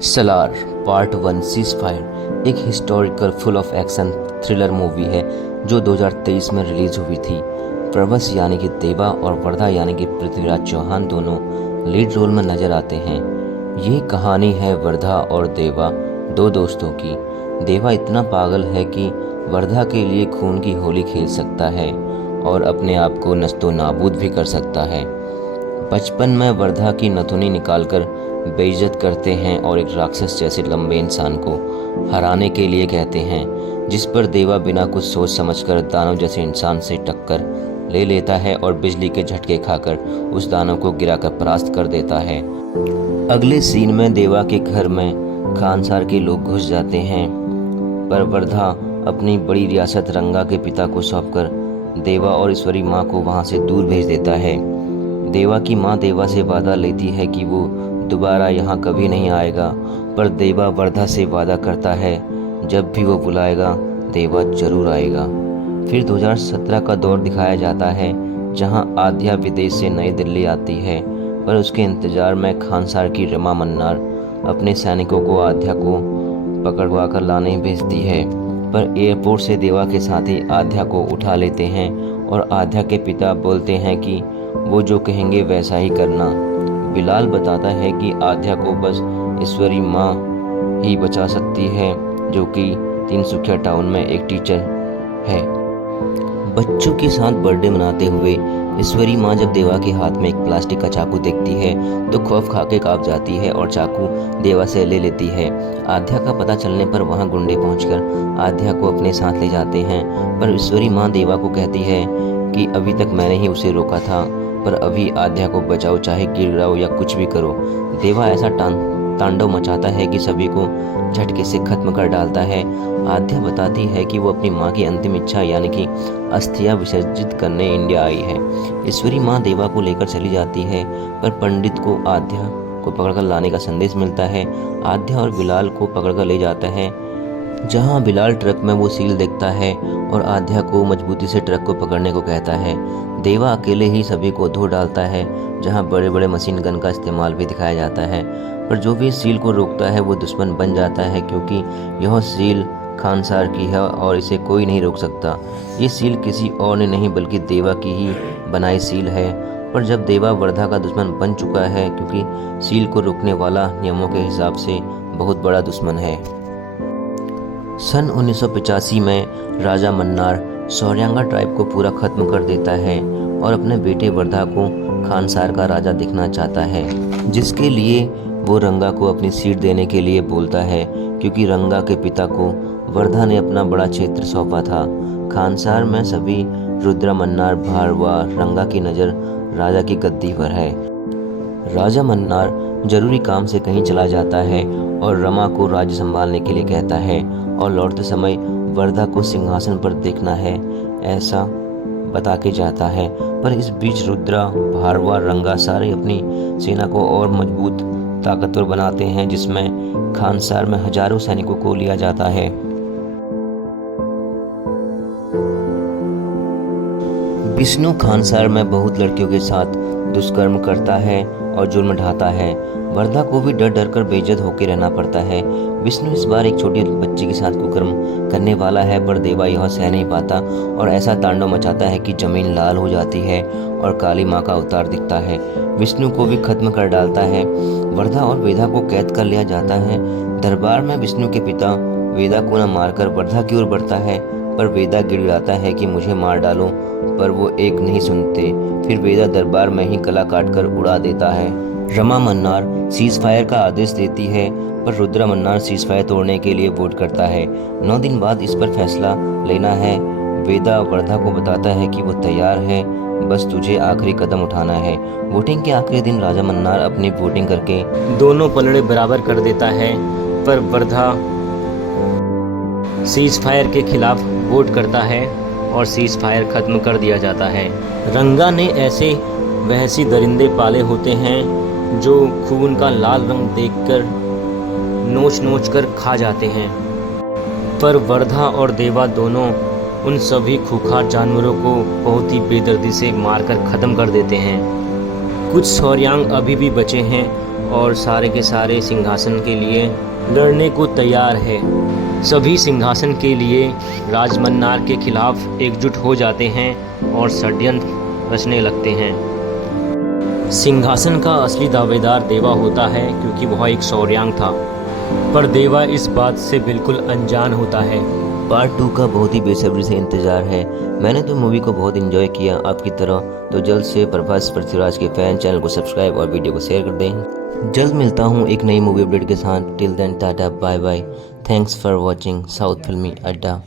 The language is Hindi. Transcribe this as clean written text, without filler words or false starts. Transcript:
सलार पार्ट 1 सीज फायर एक historical full of action thriller movie है जो 2023 में रिलीज हुई थी। प्रभास यानी कि देवा और वर्धा यानी कि पृथ्वीराज चौहान दोनों लीड रोल में नजर आते हैं। ये कहानी है वर्धा और देवा, दो दोस्तों की। देवा इतना पागल है कि वर्धा के लिए खून की होली खेल सकता है और अपने आप को नस्तो नाबूद भी कर सकता है। बचपन में वर्धा की नथुनी निकालकर बेइज्जत करते हैं और एक राक्षस जैसे लंबे इंसान को हराने के लिए कहते हैं, जिस पर देवा बिना कुछ सोच समझकर दानव जैसे इंसान से टक्कर ले लेता है और बिजली के झटके खाकर उस दानव को गिराकर परास्त कर देता है। अगले सीन में देवा के घर में खानसार के लोग घुस जाते हैं, पर वर्धा अपनी बड़ी रियासत रंगा के पिता को सौंपकर देवा और ईश्वरी माँ को वहाँ से दूर भेज देता है। देवा की माँ देवा से वादा लेती है कि वो दोबारा यहाँ कभी नहीं आएगा, पर देवा वर्धा से वादा करता है जब भी वो बुलाएगा देवा जरूर आएगा। फिर 2017 का दौर दिखाया जाता है जहाँ आध्या विदेश से नई दिल्ली आती है, पर उसके इंतजार में खानसार की रमा मन्नार अपने सैनिकों को आध्या को पकड़वा कर लाने भेजती है, पर एयरपोर्ट से देवा के साथी आध्या को उठा लेते हैं और आध्या के पिता बोलते हैं कि वो जो कहेंगे वैसा ही करना। बिलाल बताता है कि आध्या को बस ईश्वरी माँ ही बचा सकती है, जो कि तिनसुकिया टाउन में एक टीचर है। बच्चों के साथ बर्थडे मनाते हुए ईश्वरी माँ जब देवा के हाथ में एक प्लास्टिक का चाकू देखती है तो खौफ खा के कांप जाती है और चाकू देवा से ले लेती है। आध्या का पता चलने पर वहाँ गुंडे पहुंचकर आध्या को अपने साथ ले जाते हैं, पर ईश्वरी माँ देवा को कहती है कि अभी तक मैंने ही उसे रोका था, पर अभी आध्या को बचाओ, चाहे गिराओ या कुछ भी करो। देवा ऐसा तांडव मचाता है कि सभी को झटके से खत्म कर डालता है। आध्या बताती है कि वो अपनी माँ की अंतिम इच्छा यानी कि अस्थियां विसर्जित करने इंडिया आई है। ईश्वरी माँ देवा को लेकर चली जाती है, पर पंडित को आध्या को पकड़कर लाने का संदेश मिलता है। आध्या और बिलाल को पकड़कर ले जाता है, जहां बिलाल ट्रक में वो सील देखता है और आध्या को मजबूती से ट्रक को पकड़ने को कहता है। देवा अकेले ही सभी को धो डालता है, जहां बड़े बड़े मशीन गन का इस्तेमाल भी दिखाया जाता है, पर जो भी सील को रोकता है वो दुश्मन बन जाता है, क्योंकि यह सील खानसार की है और इसे कोई नहीं रोक सकता। ये सील किसी और ने नहीं बल्कि देवा की ही बनाई सील है, पर जब देवा वर्धा का दुश्मन बन चुका है, क्योंकि सील को रोकने वाला नियमों के हिसाब से बहुत बड़ा दुश्मन है। सन 1985 में राजा मन्नार सौर्यांगा ट्राइब को पूरा खत्म कर देता है और अपने बेटे वर्धा को खानसार का राजा दिखना चाहता है, जिसके लिए वो रंगा को अपनी सीट देने के लिए बोलता है, क्योंकि रंगा के पिता को वर्धा ने अपना बड़ा क्षेत्र सौंपा था। खानसार में सभी रुद्रा मन्नार भारवा रंगा की नज़र राजा की गद्दी पर है। राजा मन्नार जरूरी काम से कहीं चला जाता है और रमा को राज्य संभालने के लिए कहता है और लौटते समय वर्धा को सिंहासन पर देखना है ऐसा बता के जाता है, पर इस बीच रुद्रा भारवा रंगा सारे अपनी सेना को और मजबूत ताकतवर बनाते हैं, जिसमें खानसार में हजारों सैनिकों को लिया जाता है। विष्णु खानसार में बहुत लड़कियों के साथ दुष्कर्म करता है और जुर्म ढाता है। वर्धा को भी डर डर कर बेइज्जत होकर रहना पड़ता है। विष्णु इस बार एक छोटी बच्ची के साथ कुकर्म करने वाला है, पर देवा यह सह नहीं पाता और ऐसा तांडव मचाता है कि जमीन लाल हो जाती है और काली माँ का अवतार दिखता है। विष्णु को भी खत्म कर डालता है। वर्धा और वेदा को कैद कर लिया जाता है। दरबार में विष्णु के पिता वेदा को न मारकर वर्धा की ओर बढ़ता है, पर वेदा गिड़गिड़ाता है कि मुझे मार डालो, पर वो एक नहीं सुनते। फिर वेदा दरबार में ही गला काटकर उड़ा देता है। रमा मन्नार सीज फायर का आदेश देती है, पर रुद्रा मन्नार सीज फायर तोड़ने के लिए वोट करता है। 9 दिन बाद इस पर फैसला लेना है। वेदा वर्धा को बताता है कि वो तैयार है, बस तुझे आखिरी कदम उठाना है। वोटिंग के आखिरी दिन राजा मन्नार अपनी वोटिंग करके दोनों पलड़े बराबर कर देता है, पर वर्धा सीज फायर के खिलाफ वोट करता है और सीज फायर खत्म कर दिया जाता है। रंगा ने ऐसे वहशी दरिंदे पाले होते हैं जो खून का लाल रंग देखकर नोच नोच कर खा जाते हैं, पर वर्धा और देवा दोनों उन सभी खूंखार जानवरों को बहुत ही बेदर्दी से मारकर खत्म कर देते हैं। कुछ सौर्यांग अभी भी बचे हैं और सारे के सारे सिंहासन के लिए लड़ने को तैयार है। सभी सिंहासन के लिए राजमन्नार के खिलाफ एकजुट हो जाते हैं और षड्यंत्र रचने लगते हैं। सिंहासन का असली दावेदार देवा होता है क्योंकि वह एक सौर्यांग था, पर देवा इस बात से बिल्कुल अनजान होता है। पार्ट 2 का बहुत ही बेसब्री से इंतज़ार है। मैंने तो मूवी को बहुत एंजॉय किया आपकी तरह। तो जल्द से प्रभास पृथ्वीराज के फैन चैनल को सब्सक्राइब और वीडियो को शेयर कर दें। जल्द मिलता हूँ एक नई मूवी अपडेट के साथ। Till then tata bye bye. Thanks for watching South Filmy अड्डा।